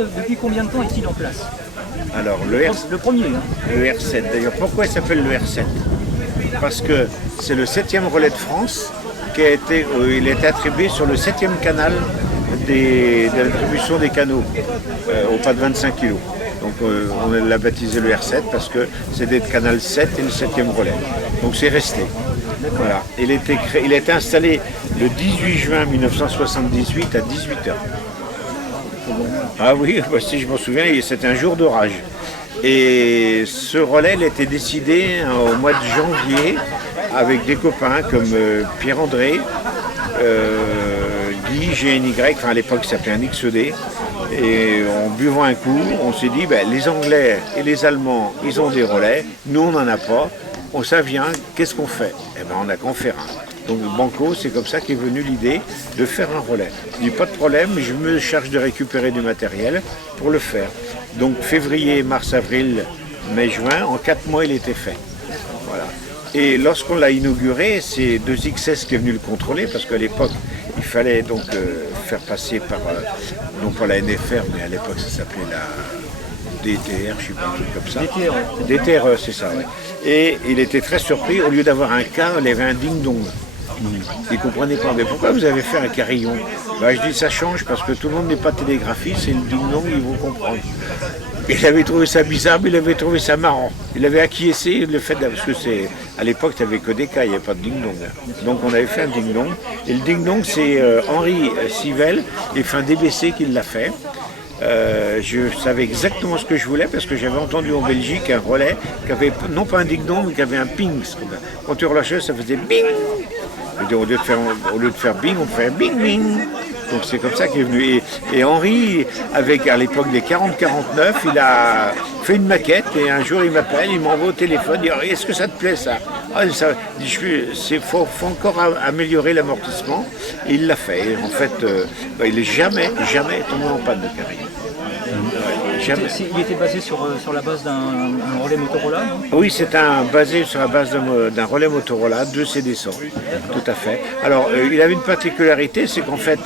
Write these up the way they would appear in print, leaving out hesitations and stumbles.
Depuis combien de temps est-il en place? Alors, Le premier, hein. le R7, d'ailleurs, pourquoi il s'appelle le R7? Parce que c'est le 7e relais de France qui a été, il a été attribué sur le 7e canal de l'attribution des canaux, au pas de 25 kg. Donc on l'a baptisé le R7 parce que c'était le canal 7 et le 7e relais. Donc c'est resté. Voilà. Il a été installé le 18 juin 1978 à 18h. Ah oui, bah, si je m'en souviens, c'était un jour d'orage. Et ce relais, il a été décidé au mois de janvier avec des copains comme Pierre-André, Guy, GNY, enfin à l'époque ça s'appelait un XED. Et en buvant un coup, on s'est dit, ben, les Anglais et les Allemands, ils ont des relais, nous on n'en a pas. Ça vient, qu'est-ce qu'on fait? Eh ben, on n'a qu'en faire un. Donc Banco, c'est comme ça qu'est venue l'idée de faire un relais. Je dis pas de problème, je me charge de récupérer du matériel pour le faire. Donc février, mars, avril, mai, juin, en 4 mois il était fait. Voilà. Et lorsqu'on l'a inauguré, c'est 2XS qui est venu le contrôler, parce qu'à l'époque, il fallait donc faire passer par, non pas la NFR, mais à l'époque ça s'appelait la DTR, je ne sais pas, un truc comme ça. DTR, c'est ça. Ouais. Et il était très surpris, au lieu d'avoir un K, il avait un ding-dong. Il ne comprenait pas. Mais pourquoi vous avez fait un carillon? Ben, je dis ça change parce que tout le monde n'est pas télégraphiste et le ding-dong, ils vont comprendre. Il avait trouvé ça bizarre, mais il avait trouvé ça marrant. Il avait acquiescé le fait, parce que c'est à l'époque, tu n'avais que des K, il n'y avait pas de ding-dong. Donc on avait fait un ding-dong. Et le ding-dong, c'est Henri Sivel, et fin DBC qui l'a fait. Je savais exactement ce que je voulais parce que j'avais entendu en Belgique un relais qui avait non pas un ding-dong mais qui avait un ping. Quand tu relâchais, ça faisait bing. Et au lieu de faire bing, on fait bing bing. Donc c'est comme ça qu'il est venu. Et Henri, avec à l'époque des 40-49, il a fait une maquette et un jour il m'appelle, il m'envoie au téléphone, il dit est-ce que ça te plaît ça? Il faut encore améliorer l'amortissement. Et il l'a fait. Et en fait, il n'est jamais tombé en panne de carrière. Jamais. Il était basé sur la base d'un relais Motorola, non? Oui, c'est basé sur la base d'un relais Motorola, 2 CD100, tout à fait. Alors, il avait une particularité, c'est qu'en fait,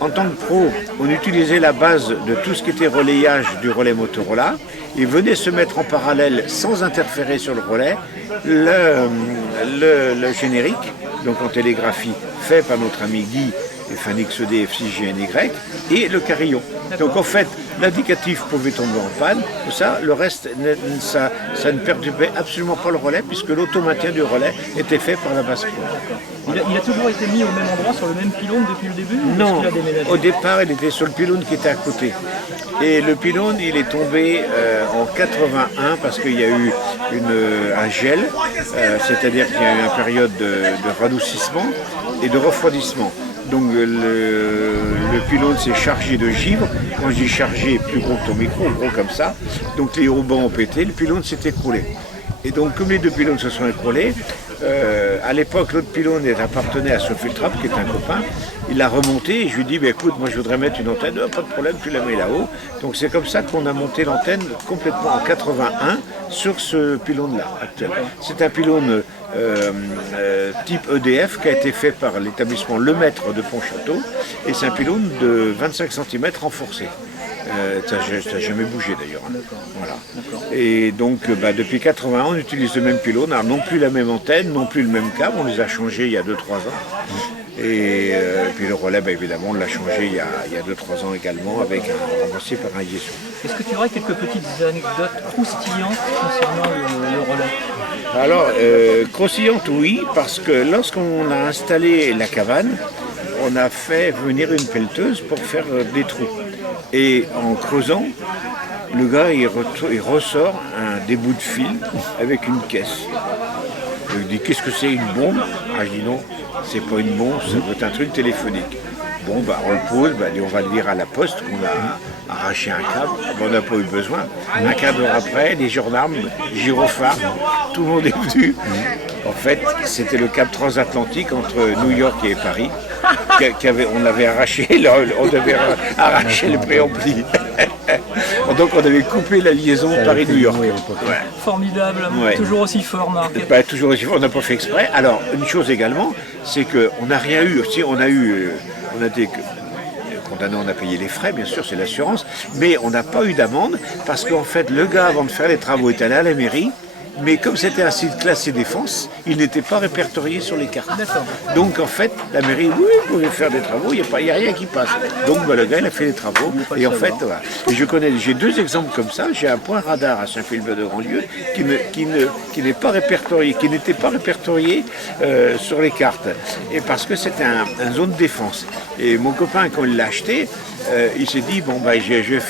en tant que pro, on utilisait la base de tout ce qui était relayage du relais Motorola. Il venait se mettre en parallèle, sans interférer sur le relais, le générique, donc en télégraphie, fait par notre ami Guy, Fanix EDF6GNY, et le carillon. Donc en fait, l'indicatif pouvait tomber en panne, ça, le reste, ça ne perturbait absolument pas le relais, puisque l'automaintien du relais était fait par la base pro. Il a toujours été mis au même endroit, sur le même pylône depuis le début? Non, au départ, il était sur le pylône qui était à côté. Et le pylône, il est tombé en 81 parce qu'il y a eu un gel, c'est-à-dire qu'il y a eu une période de radoucissement et de refroidissement. Donc le pylône s'est chargé de givre. Quand je dis chargé, plus gros que ton micro, gros comme ça. Donc les haubans ont pété, le pylône s'est écroulé. Et donc comme les deux pylônes se sont écroulés, à l'époque l'autre pylône appartenait à Sofiltrap, qui est un copain. Il l'a remonté et je lui dis écoute, moi je voudrais mettre une antenne, pas de problème, tu la mets là-haut. Donc c'est comme ça qu'on a monté l'antenne complètement en 81 sur ce pylône-là actuel. C'est un pylône type EDF qui a été fait par l'établissement Le Maître de Pontchâteau et c'est un pylône de 25 cm renforcé. Ça n'a jamais bougé d'ailleurs. Hein. Voilà. Et donc depuis 80 ans, on utilise le même pylône, alors non plus la même antenne, non plus le même câble, on les a changés il y a 2-3 ans. Et puis le relais, évidemment, on l'a changé il y a 2-3 ans également, avec remplacé par un Yeso. Est-ce que tu aurais quelques petites anecdotes croustillantes concernant le relais? Alors, croustillantes, oui, parce que lorsqu'on a installé la cabane, on a fait venir une pelleteuse pour faire des trous. Et en creusant, le gars il ressort des bouts de fil avec une caisse. Je lui dis qu'est-ce que c'est, une bombe? Ah, je dis non, c'est pas une bombe, ça doit être un truc téléphonique. Bon, on le pose, on va le dire à la poste qu'on a arraché un câble. On n'a pas eu besoin. Un quart d'heure après, les gendarmes, gyrophares, tout le monde est venu. En fait, c'était le câble transatlantique entre New York et Paris. On avait arraché, le préampli. Donc on avait coupé la liaison Paris-New York. Ouais. Formidable, ouais. Toujours aussi fort, Marc. Toujours aussi fort, on n'a pas fait exprès. Alors, une chose également, c'est qu'on n'a rien eu. Si on a eu, qu'on condamné, on a payé les frais, bien sûr, c'est l'assurance, mais on n'a pas eu d'amende parce qu'en fait, le gars, avant de faire les travaux, est allé à la mairie. Mais comme c'était un site classé défense, il n'était pas répertorié sur les cartes. Donc en fait, la mairie, oui, vous pouvez faire des travaux, il n'y a rien qui passe. Donc le gars, il a fait les travaux. Et en fait, voilà. Et j'ai 2 exemples comme ça. J'ai un point radar à Saint-Philbert-de-Grandlieu qui n'est pas répertorié, qui n'était pas répertorié sur les cartes. Et parce que c'était un zone de défense. Et mon copain, quand il l'a acheté, il s'est dit, bon, je vais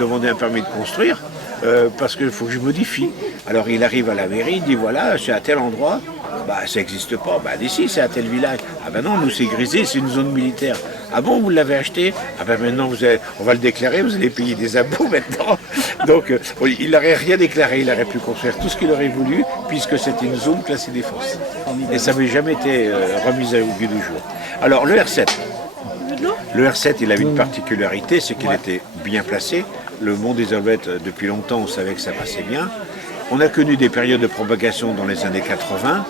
demander un permis de construire. Parce qu'il faut que je modifie. Alors il arrive à la mairie, il dit voilà, c'est à tel endroit, ça n'existe pas, d'ici c'est à tel village. Ah ben non, nous c'est grisé, c'est une zone militaire. Ah bon, vous l'avez acheté? Ah ben maintenant on va le déclarer, vous allez payer des impôts maintenant. Donc il n'aurait rien déclaré, il aurait pu construire tout ce qu'il aurait voulu, puisque c'était une zone classée défense. Et ça n'avait jamais été remis au goût du jour. Alors le R7. Le R7, il avait une particularité, c'est qu'il était bien placé. Le Mont des Olivettes, depuis longtemps, on savait que ça passait bien. On a connu des périodes de propagation dans les années 80.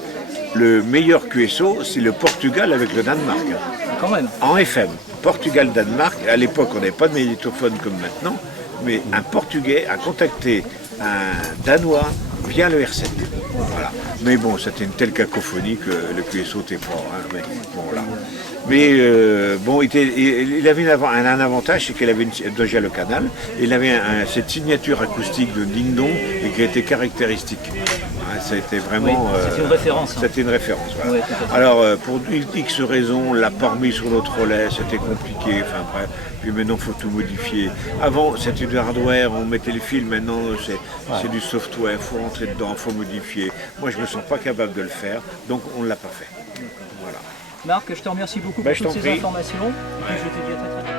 Le meilleur QSO, c'est le Portugal avec le Danemark. Quand même. En FM, Portugal-Danemark. À l'époque, on n'avait pas de magnétophone comme maintenant, mais un Portugais a contacté un Danois via le R7. Voilà. Mais bon, c'était une telle cacophonie que le QSO était fort. Mais bon, voilà. Mais il avait un avantage, c'est qu'il avait déjà le canal, et il avait cette signature acoustique de ding-dong et qui était caractéristique. C'était vraiment... c'était une référence. C'était une référence, voilà. Ouais, alors, pour X raisons, on l'a pas remis sur notre relais, c'était compliqué, enfin bref. Puis maintenant, il faut tout modifier. Avant, c'était du hardware, on mettait les fils, maintenant, c'est du software, il faut rentrer dedans, il faut modifier. Moi, je ne me sens pas capable de le faire, donc on ne l'a pas fait. Voilà. Marc, je te remercie beaucoup pour toutes ces informations. Et je te dis à très bientôt.